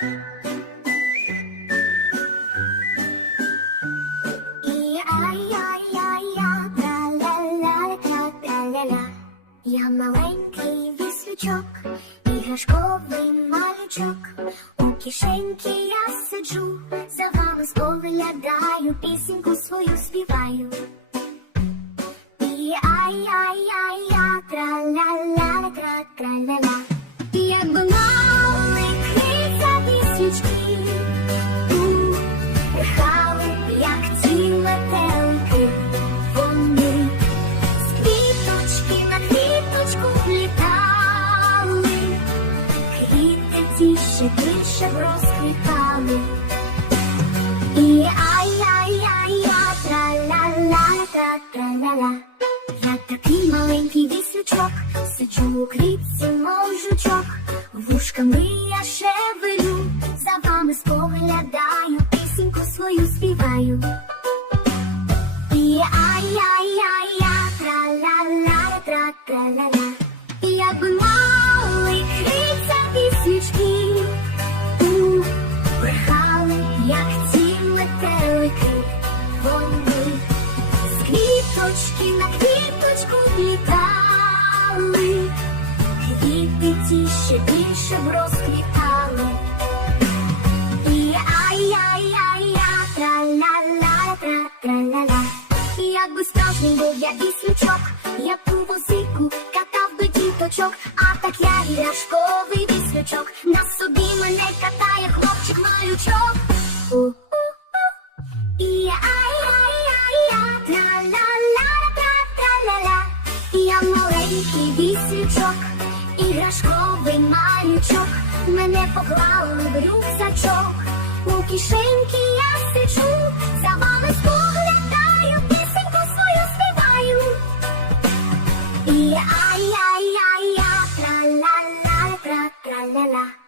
Я маленький віслючок, іграшковий малючок. У кишеньки я сиджу, за вами споглядаю, пісеньку свою співаю. І ай-яй-яй-я, тра-ля-ля, Брехали, як ті вони з квіточки на квіточку літали, квіти ще більше б розквітали. І ай-яй-яй-я, тра-ля-ля, тра-тра-ля-ля. Я такий маленький віслючок, сиджу у клітці, мов жучок, вушками я шевелю, вами споглядаю, пісеньку свою співаю. І ай-яй-яй-я, тра-ля-ля, тра-тра-ля-ля. Якби мали криця віслючки, у брехали, як ті метелики, вони з квіточки на квіточку літали, квіти ті ще більше б розквітали. Якби справжній був я віслючок, у возику катав би діточок, а так я іграшковий віслючок, на собі мене катає хлопчик малючок. Я маленький віслючок, іграшковий малючок, мене поклали в рюкзачок, у кишеньки я сиджу, за E I I I I la la la la la la la.